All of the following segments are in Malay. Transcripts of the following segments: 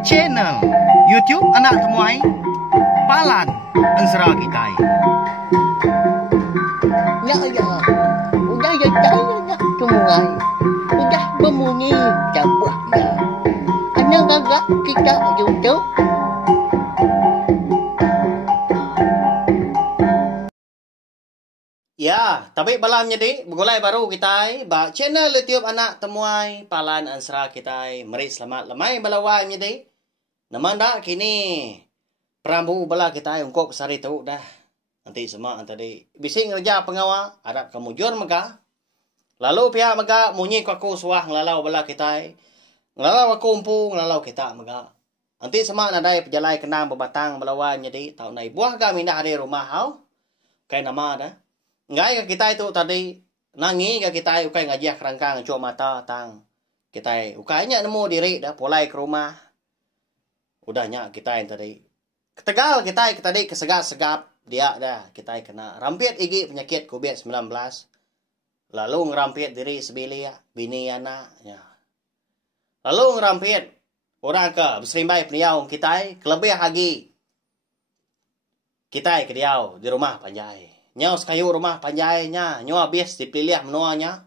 Channel YouTube anak temuai Palan Ansara Kitai. Ya ya, udah ya nak temuai, udah berbunyi cabutnya. Anak gagak kita YouTube. Ya, tapi malam jadi begulai baru kita ba channel YouTube anak temuai Palan Ansara Kitai. Mari selamat lemai balawai jadi. Naman dah kini perambu bala kita ungkop sari tu dah. Nanti semua tadi bising kerja pengawa ada kemujur mega. Lalu pihak mega munyi aku suah ngelalau bala kita. Ngelalau aku umpu ngelalau kita mega. Nanti semua nadai pejalai kenang berbatang balawai jadi tahun nai buah kami dah hari rumah hau. Kayak nama dah. Ngai ke kita itu tadi nangi ke kita ukai ngajih kerangkang cua mata tang kita ukainya nemu diri dah polai ke rumah udahnya kita yang tadi ketegal kita tadi kesegap-segap dia dah kita kena rampit igi penyakit COVID-19 lalu ngerampit diri sebili bini anaknya lalu ngerampit orang ke berserimbai peniau kita kelebih lagi kita ke diau di rumah panjai nyau sekayu rumah panjainya, nyau habis dipilih menuanya.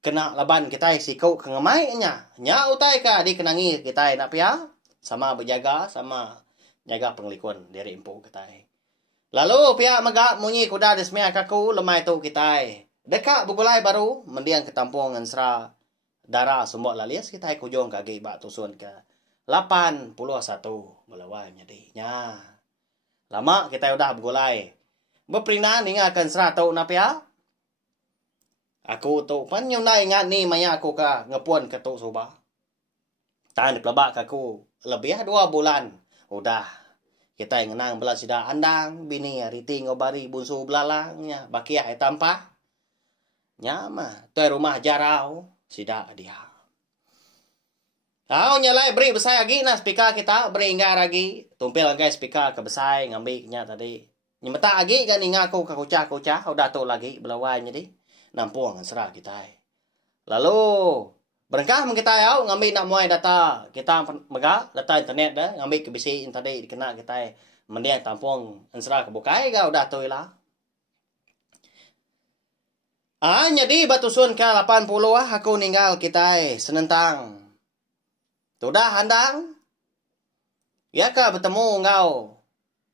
Kena laban kita sikau kengemainya. Nyau utai ka di kenangi kita nak pia sama berjaga sama jaga pengelikun dari empu kita. Lalu pia mega munyi kuda desmia kaku lemai tu kita. Dekat bugulai baru mendiang ke tampung Ansara darah sumbok lalias kita kujung kaki bak tusun ke 81 melawai nyadinya. Lama kita udah bugulai. Berperinah ingatkan serata napia. Aku tu pan yung na ingat ni maya aku ka ngapuan ke tu soba. Tahan di pelabak aku lebih 2 bulan. Udah kita yang ngenang belas sida andang bini riti ngobari bunsu belalangnya bakia tampah. Nyama tu rumah jarau sida dia. Tahu nyalai beri besai lagi na spika kita beri ingat lagi tumpil lagi spika ke besai ngambilnya tadi. Nyemeta lagi kan ingat aku kucah-kucah udah tu lagi belawai jadi nampung Ansara kita. Lalu berengkah kita yau ngambil nak muai data kita mega data internet dah ngambil ke bisi tadi dikena kita mendiang tampung Ansara kebukai ga udah tu lah. Jadi batusun ke 80 aku ninggal kita senentang. Tu dah handang. Ya ka bertemu engkau.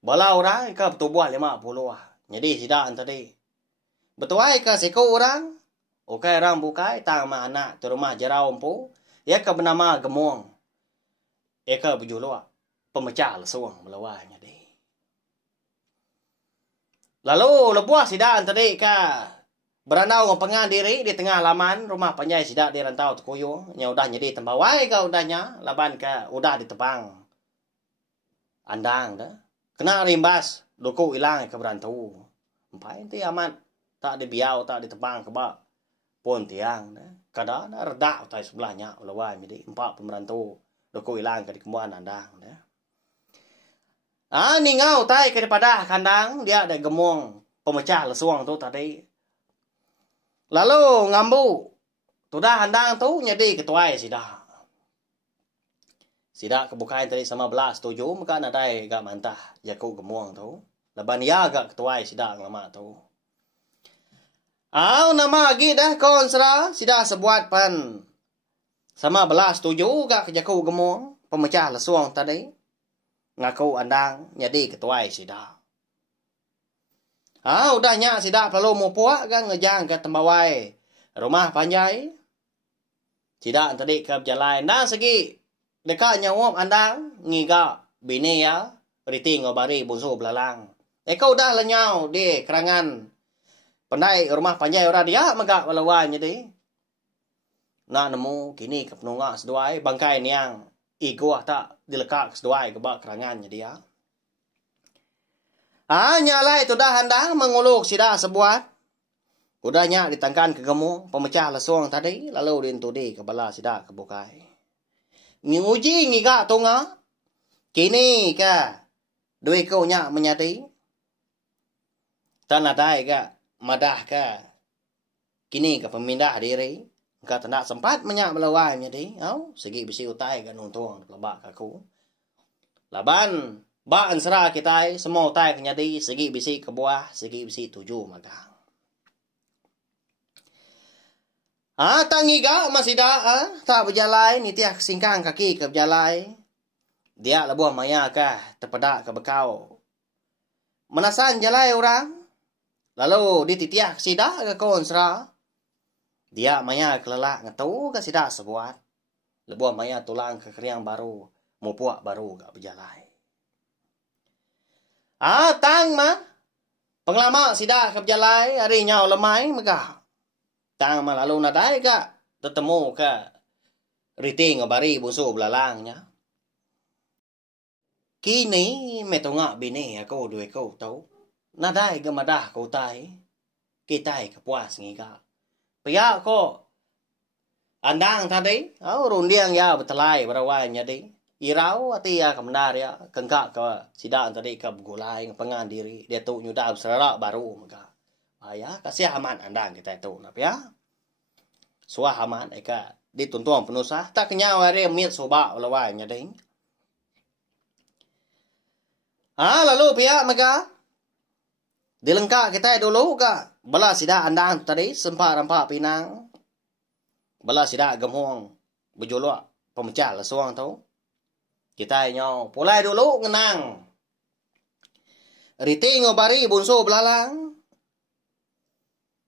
Bala orang ke bertubuh 50 Jadi sidak tadi. Betuai ke siku orang. Ukai orang bukai tang ma anak tu rumah jarau empu. Ya ke bernama Gemong. Ya ke berjuluk pemecah lesuang melawai jadi. Lalu lebuah sidak tadi ke berandau ngepengan diri di tengah laman rumah panjai sidak di rantau Tekuyung. Nya udah jadi tembawai ke udahnya laban ke udah ditebang. Andang dah. Kena rimbas, duku hilang ke berantu. Empai nanti amat tak dibiau, tak ditebang ke bak. Pun tiang. Kadang redak utai sebelahnya. Ulawai jadi 4 pemberantu. Duku hilang ke dikembuan andang. Ningau utai ke daripada kandang. Dia ada gemong pemecah lesuang tu tadi. Lalu ngambu. Tudah andang tu jadi ketuai sidah. Sidak kebukaan tadi sama belas tujuh maka nadai gak mantah jaku gemuang tu. Leban ya gak ketuai sidak lama tu. Nama lagi dah kawan Ansara sidak sebuat pan sama belas tujuh gak kejaku gemuang pemecah lesuang tadi. Ngaku andang jadi ketuai sidak. Udahnya sidak perlu mau puak kan ngejang ke tembawai rumah panjai. Sidak tadi ke berjalan dan segi dekat nyawap andang ngiga bini ya riti ngobari bunsu belalang. Eko udah lenyau di kerangan pandai rumah panjai ora dia megak walawai jadi. Nak nemu kini ke penungak seduai bangkai niang iguah tak dilekak seduai ke bak kerangan jadi ya. Nyalai tu dah andang menguluk sida sebuat. Udahnya ditangkan ke gemu pemecah lesuang tadi lalu diintudi ke bala sida kebukai. Nguji ngiga tunga. Kini ka. Dui kau nya menyati. Tanadai ka. Madah ka. Kini ka pemindah diri. Ka tak sempat menyak melawai jadi. Segi bisi utai kan untung lebak aku. Laban ba ansra kita semua utai kenyadi segi bisi ke buah, segi bisi 7 magang. Tangi ga masih dah tak berjalan ni tiak singkang kaki ke berjalan. Dia lebuh maya kah terpedak ke bekau. Menasan jalai orang. Lalu dititiak sidak ke konsra. Dia maya kelelak ngatu ke sidak sebuat. Lebuh maya tulang ke keriang baru. Mupuak baru gak berjalan. Tang mah. Penglama sidak ke berjalan. Hari nyau lemai megah. Tang mah lalu nadai gak. Tetemu ke riting bari busu belalangnya. Kini metongak bini aku dua kau tahu. Nadai ke madah kau tai. Kita ke puas ngiga. Pia ko andang tadi. Rundiang ya betelai berawai jadi. Irau ati ya kemendar ya. Kengkak ke sidang tadi ke begulai pengan diri. Dia tu nyudah serak baru maka. Ya kasih aman andang kita itu nap ya. Suah aman eka dituntun penusah. Tak kenyawa dia miet soba berawai jadi. Lalu pihak maka dilengkap kita dulu ka bala sida andang tadi sempat rampak pinang bala sida gemong berjolok pemecah lesuang tahu kita nyau pulai dulu ngenang riting ngobari bunso belalang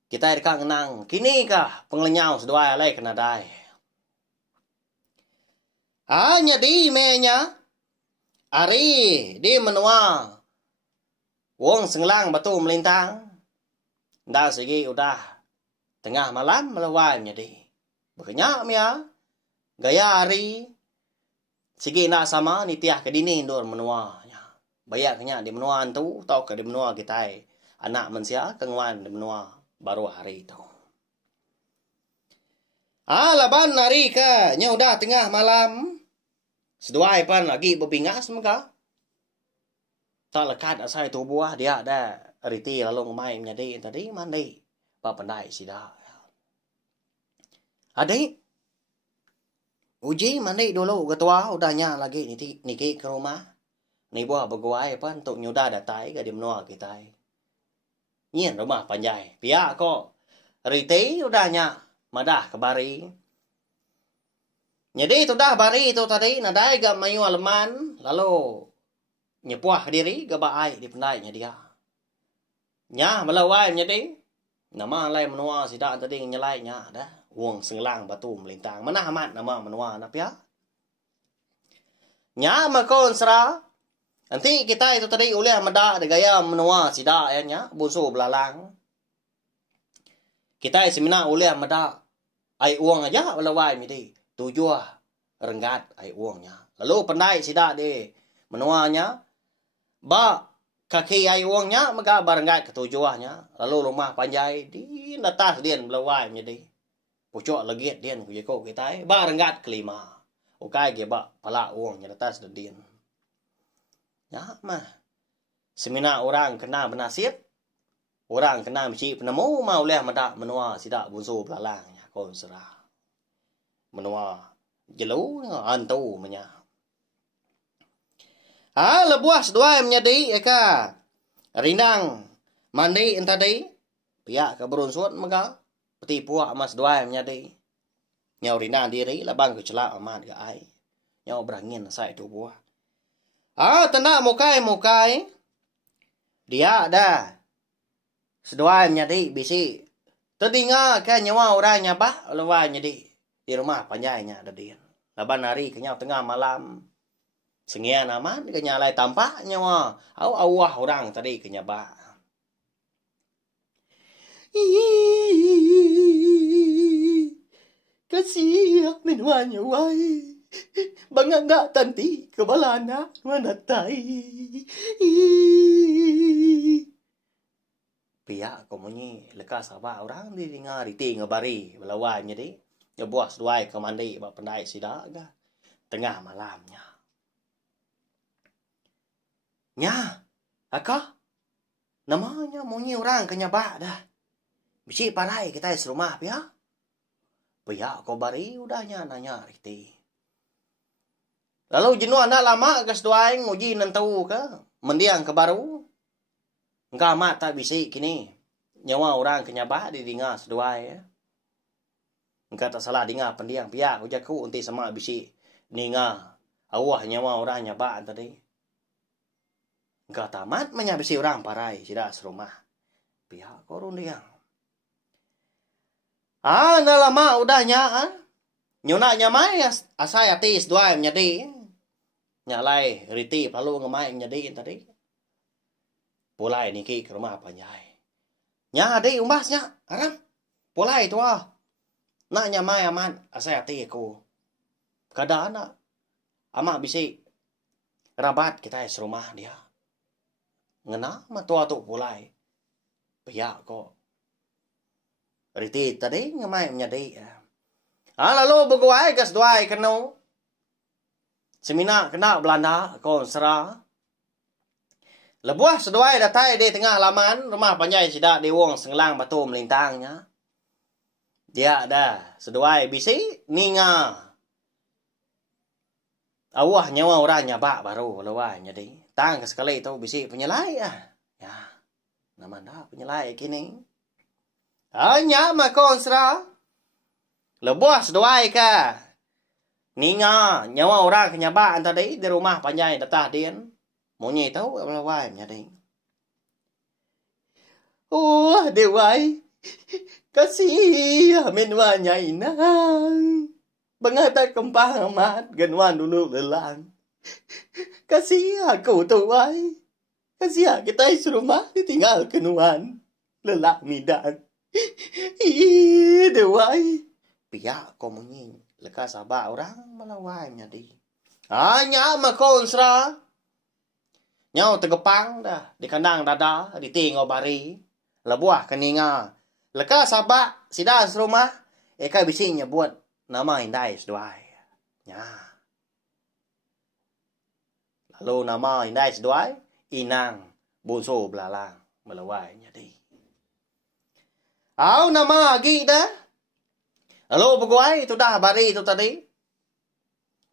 kita dekat ngenang kini kah penglenyau sedua alai kena dai nyadi menya Ari di menua wong senglang batu melintang. Dah segi udah tengah malam melawai jadi. Berkenyak mia gaya ari segi nak sama ni tiah ke dini ndor menua nya. Bayak kenyak di menua tu tau ke di menua kita anak mensia kengwan di menua baru hari tu. Laban hari ke nya udah tengah malam. Seduai pan lagi berpingas maka. Tak lekat asai tubuh dia ada riti lalu main menjadi tadi mandi. Pak pandai sida. Adik. Uji mandi dulu ketua udahnya lagi niki ke rumah. Ni buah berguai pan untuk nyudah datai ke di menua kita. Nyen rumah panjai. Pihak kok riti udahnya madah kebari. Jadi itu dah bari itu tadi nadai gak mayu aleman lalu nyepuah diri gak baai di pendainya dia. Nya melawai jadi nama lai menua sidak tadi nyelainya dah wong senglang batu melintang mana amat nama menua nap ya. Nya makon sera nanti kita itu tadi oleh meda de gaya menua sidak ya nya busu belalang. Kita semina oleh meda ai uang aja melawai midi. Tujuh renggat ai uangnya. Lalu pandai sidak di menuanya. Ba kaki ai uangnya maka barenggat ketujuhnya. Lalu rumah panjai di atas dian belawai jadi. Pucuk legit dian kujeko kita. Ba renggat kelima. Ukai ge ba pala uangnya atas dian. Ya mah. Semina orang kena benasib. Orang kena mesti penemu mau leh medak menua sidak bunsu belalangnya kon serah. Menua jelu antu menya. Lebuah sedua menjadi eka rindang mandi entadi pihak keberunsut maka peti puak mas dua menjadi nyau rindang diri labang kecelak amat ke ai nyau berangin sai tu buah. Tena mukai dia ada sedua menjadi bisi terdengar ke nyawa orang nyabah lewa jadi di rumah panjainya ada dia. Laban hari kenyau tengah malam. Sengian aman kenyalai tampak nyawa. Awah orang tadi kenyaba. Kasih minuannya wai. Bangga tanti kebalana manatai. Pihak komunyi lekas apa orang di dengar riti ngebari belawanya deh. Ya buah seduai ke mandi bak pendai sidak ga tengah malamnya. Nya, akak namanya munyi orang kenyabak dah. Bisi parai kita serumah ya. Pihak ko bari udahnya nanya riti. Lalu jenuh anda lama gas doaing nguji nentau ke mendiang ke baru. Engkau amat tak bisik kini. Nyawa orang kenyabah di dengar seduai ya. Engkau tak salah dengar pendiang pihak ujaku unti sama bisik. Ninga awah nyawa orang nyabah tadi. Engkau tamat menyabisi orang parai tidak serumah. Pihak korun diang. Dah lama udahnya. Nyona nyamai asai atis doai menyadi. Nyalai riti lalu ngemai menyadi tadi. Pulai niki ke rumah panjai. Nya ade umbasnya aram. Pulai tu ah. Nak nyamai aman asai ati aku. Kada anak. Ama bisi rabat kita serumah dia. Ngena matua tu pulai. Pihak ko. Riti tadi ngemai menyadi. Lalu berguai gas duai kena. Semina kena Belanda kon serah. Lebuah seduai datai di tengah halaman rumah panjai sidak di wong senglang batu melintangnya. Dia dah seduai bisi ninga. Awah nyawa orang nyabak baru lewai jadi. Tang sekali tu bisi penyelai ah. Ya. Nama dah penyelai kini. Hanya makon serah. Lebuah seduai ka. Ninga nyawa orang kenyabak tadi di rumah panjai datah dian. Monyi tahu lewai jadi. Oh, dewai. Kasih amin wanya inang. Bangata kempang amat ganwan dulu lelang. Kasih aku tuai. Kasih kita serumah ditinggal kenuan. Lelak midan. Ih, dewai. Pihak kau monyi. Lekas sabak orang melawai menjadi. Hanya makon serah. Nyau tegepang dah. Di kandang dada. Di tinggal bari. Lebuah keninga. Lekas sabak. Sidah serumah. Eka bisinya buat. Nama indai seduai. Ya. Lalu nama indai seduai. Inang. Bonso belalang. Melawai menjadi. Au nama lagi dah. Lalu pegawai itu dah bari itu tadi.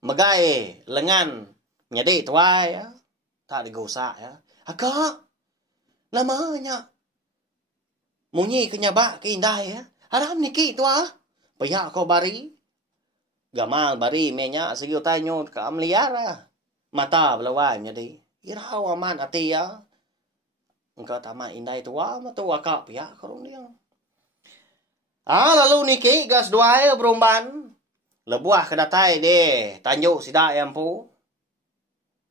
Megai lengan nyedi tuai ya. Tak digosak ya. Agak namanya. Munyi kenyabak ke indah ya. Haram niki tua. Pihak kau bari. Gamal bari menya segi utanyo ke amliara. Mata belawai nyedi. Irau aman hati ya. Engkau tamat indah tua. Matu akak pihak kau dia. Lalu niki gas duai berumban. Lebuah kedatai deh. Tanjuk sidak yang pu.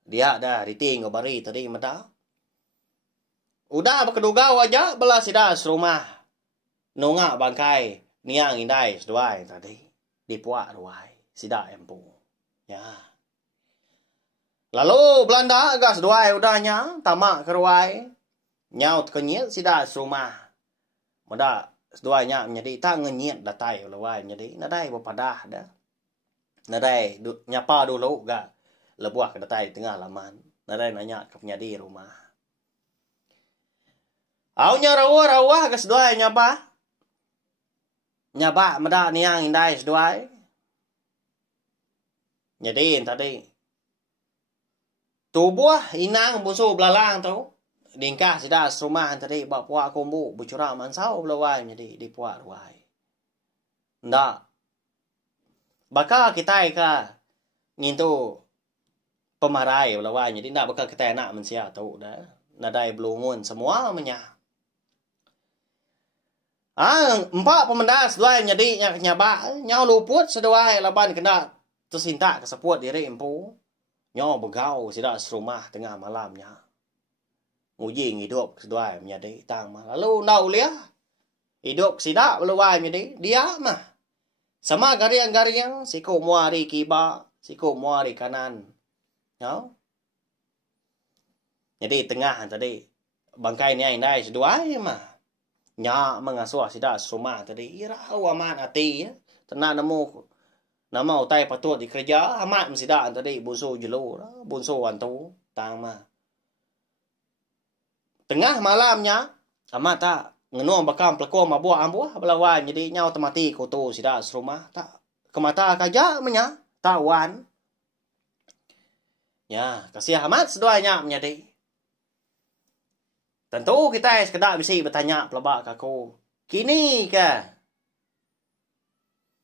Dia dah riting bari tadi mata. Udah berkedugau aja belah sidak serumah. Nungak bangkai. Niang indai seduai tadi. Dipuak duai. Sidak yang pu. Ya. Lalu Belanda gas duai udahnya. Tamak keruai. Nyaut kenyit sidak serumah. Mudah. Seduanya menjadi tak ngenyit datai lewai menjadi nadai berpadah dah. Nadai nyapa dulu gak lebuah ke datai di tengah laman. Nadai nanya ke penyadi rumah. Aunya rawa-rawa ke seduai nyapa. Nyapa medak niang indai seduai. Jadi tadi. Tubuh inang busu belalang tu. Dingkah sidak serumah tadi bak puak kumbu bucura mansau belawai jadi di puak ruai. Ndak. Baka kita ka ngintu pemarai belawai jadi ndak baka kita nak mensia tahu dah. Nadai belungun semua menya. Empat pemendas duai jadi nyaba nyau luput seduai laban kena tersintak keseput diri empu. Nyau begau sidak serumah tengah malamnya. Nguji hidup seduai menjadi tang mah. Lalu nau lia. Hidup sidak belawai menjadi dia mah. Sama gariang-gariang siku muari kiba, siku muari kanan. No? Jadi tengah tadi bangkai ni indai seduai mah. Nya mengasuh sidak serumah tadi irau amat hati ya. Tenang nama utai patut dikerja amat sidak tadi bunso jelo, bunso wantu tang mah. Tengah malamnya, amat tak ngeno bakam pelako mabua ambuah belawan jadi nyau temati koto sida serumah tak kemata kaja menya tawan. Ya, kasih amat seduanya menjadi. Tentu kita sekedar bisi bertanya pelabak aku. Kini ke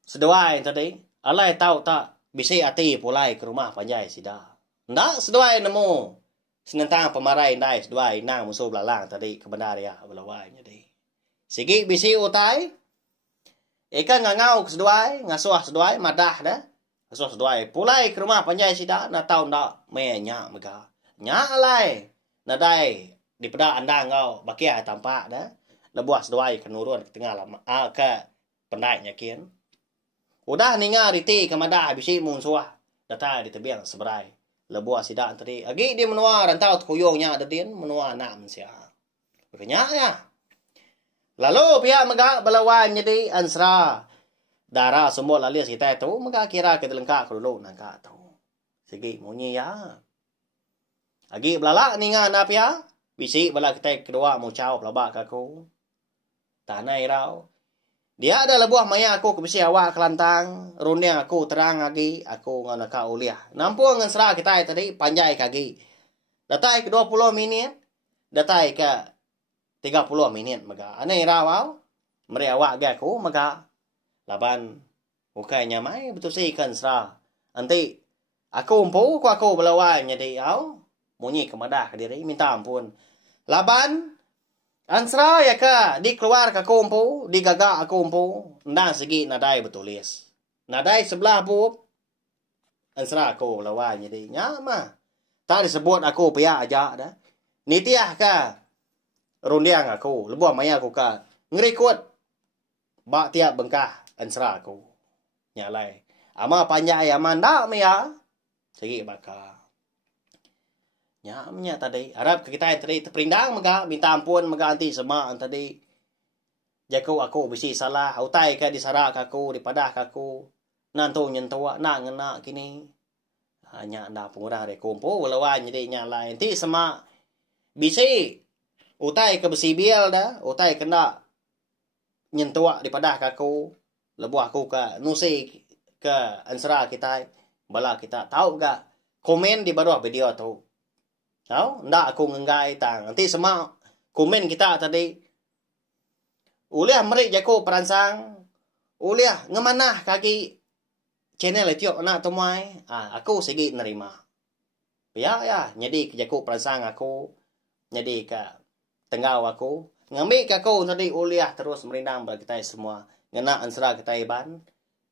seduai tadi, alai tahu tak bisi ati pulai ke rumah panjai sida. Ndak seduai nemu senentang pemarai ndai seduai nang musuh belalang tadi ke bandar ya belawai jadi. Sigi bisi utai ikan ngangau ke seduai, ngasuh seduai madah dah. Ngasuh seduai pulai ke rumah panjai sida na tahu ndak menya mega. Nya alai nadai di peda andang kau bakia tampak dah. Lebuah seduai ke nurun ke tengah lama ke pendai nyakin. Udah ninga riti ke madah bisi munsuah. Data di tebiang seberai. Lebuah sida tadi. Agi dia menua rantau kuyongnya ada din menua nak mensia. Bekenya ya. Lalu pihak mega belawan jadi ansra darah semua lalis kita itu mega kira kita lengkap dulu nangka tu. Segi munyi ya. Agi belala ninga na pihak bisi bala kita kedua mau cau pelabak aku. Tanai rau. Dia ada lebuah maya aku ke bisi awak kelantang. Runia aku terang lagi aku nganaka uliah. Nampung ansra kita tadi panjai kaki. Datai ke 20 minit. Datai ke 30 minit mega. Anai rawau. Meri awak ga aku mega. Laban ukainya mai betul sih kan sra. Nanti aku umpu aku belawan jadi au munyi kemadah ke diri minta ampun. Laban ansra ya ka di keluar ke aku umpu, di gagak aku umpu. Ndak segi nadai betulis. Nadai sebelah bu. Ansra aku belawan jadi nyama. Tak disebut aku pihak aja dah. Nitiah ka rundiang aku, lebuah maya aku ka ngerikut bak tiap bengkah ansra aku. Nyalai. Ama panjai ama ndak maya. Segi baka. Nyamnya tadi harap ke kita tadi terperindang mega minta ampun mega anti sama tadi. Jaku aku bisi salah, utai ka disarak aku, dipadah aku. Nantu nyentua nak ngena kini. Hanya ndak pengurang rekompo walawan jadi nyalai. Nanti sama bisi utai ke besi biel dah, utai kena nyentuak di padah kaku, lebuah aku ke nusi ke ansra kita, bala kita tahu gak komen di bawah video tu, tahu? Ndak aku ngenggai tang, nanti semua komen kita tadi, uliah merik jaku peransang, uliah ngemanah kaki channel itu anak temuai, aku segi nerima, ya, jadi jaku peransang aku, jadi ke tenggau aku ngambil ke aku tadi uliah terus merindang bagi kita semua ngena ansra kita iban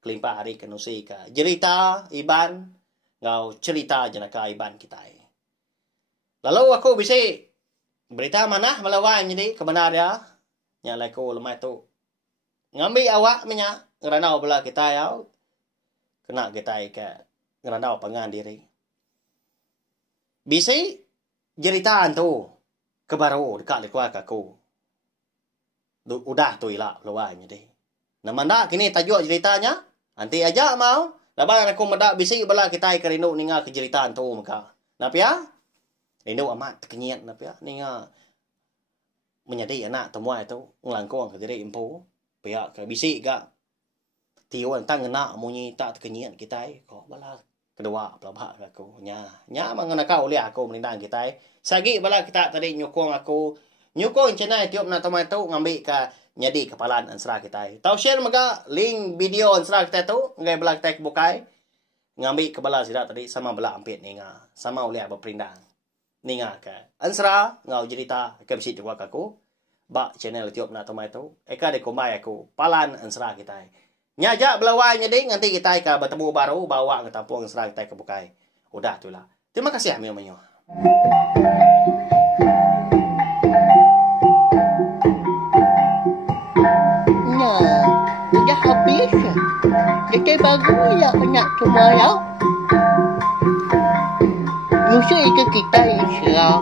kelimpah hari kenusi ka cerita iban ngau cerita jenaka iban kita lalu aku bisa berita mana melawan jadi kebenar ya nyalai ku lemah tu ngambil awak minyak ngeranau belah kita ya kena kita ke ngeranau pengan diri bisa jeritaan tu kebaru dekat keluarga aku. Udah tu ilah lawannya deh. Nama ndak kini tajuk ceritanya. Nanti aja mau. Laban aku mendak bisik bala kita kerindu ninga kejeritaan tu maka. Napa ya? Rindu amat terkenyat napa ya? Ninga menjadi anak temua itu ngelangkong ke diri impu. Pihak ke bisik gak. Tiwan tang nak munyi tak terkenyat kita kok bala kedua pelabak aku nya mangana kau lihat aku menindang kita sagi bala kita tadi nyukong channel tiup na tomai tu ngambil ka nyadi kepalaan ansra kita tau share mega link video ansra kita tu ngai bala kita bukai ngambil ke bala sida tadi sama bala ampit ninga sama uliah berperindang ninga ka ansra ngau cerita ke bisi juga aku ba channel tiup na tomai tu eka de komai aku palan ansra kita nyajak belawai nyeding nanti kita ke bertemu baru bawa ke tampung serang kita ke bukai. Udah tu lah. Terima kasih Amil Menyo. Nah, udah habis. Jadi baru ya anak semua ya. Nusul ke kita insya